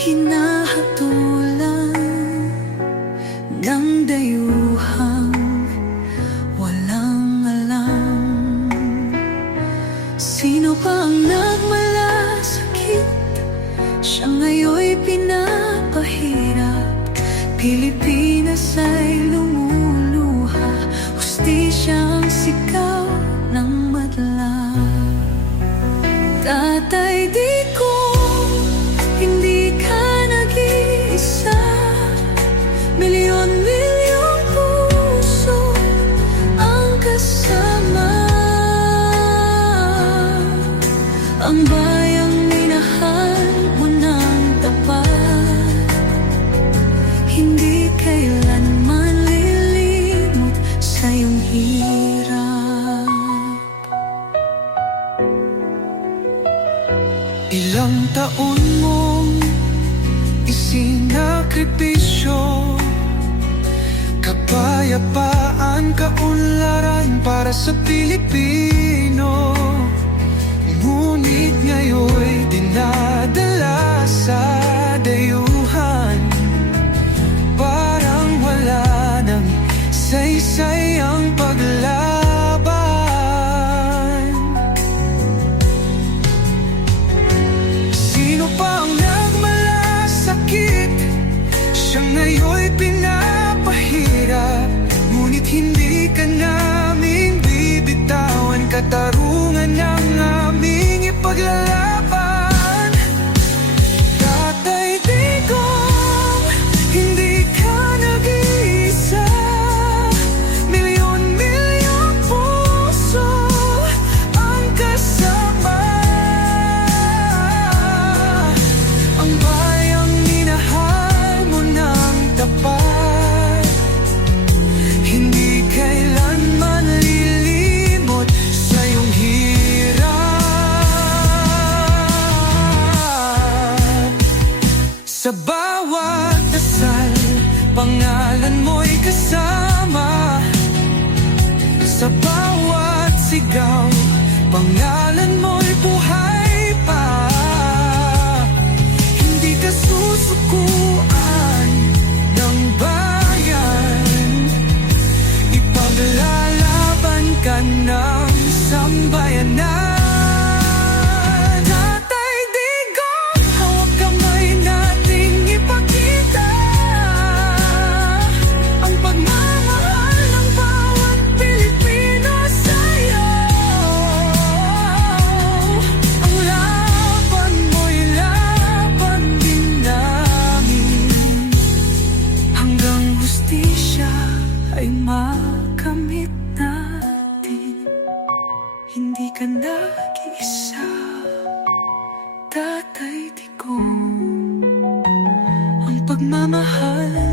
hinahatulan ng dayuhang walang alam. Sino pa ang nagmalasakit? Siya ngayon'y pinapahirap. Pilipinas ay lumuluha, hustisya ang sigaw ng madla. Tatay Digong, hindi ka nag-iisa. Milyon-milyong puso ang kasama. Ang bayang minahal mo ng tapat, hindi kailanman lilimot sa iyong hirap. Ilang taon mong isinakripisyo, kapayapaan, kaunlaran para sa Pilipino. Ngunit ngayon'y dinadala sa dayuhan, parang wala nang saysay ang paglaban. Sino pa ang nagmalasakit? Siya ngayon'y pinapahirap. Ngunit hindi ka naming bibitawan, katarungan ng aming ipaglalaban. Tatay Digong, hindi ka nag-iisa. Milyon-milyong puso ang kasama. Ang bayang minahal mo ng tapat, hindi kailanman lilimot sa iyong hirap. Sa bawat dasal, pangalan mo'y kasama. Sa bawat sigaw, pangalan mo'y buhay pa. Hindi ka susukuan ng bayan, ipaglalaban ka ng sambayanan. Tatay Digong, hawak kamay nating ipakita ang pagmamahal ng bawat Pilipino sa'yo. Ang laban mo'y laban din namin, hanggang hustisya ay makamit natin. Hindi ka nag-iisa, Tatay Digong. Ang pagmamahal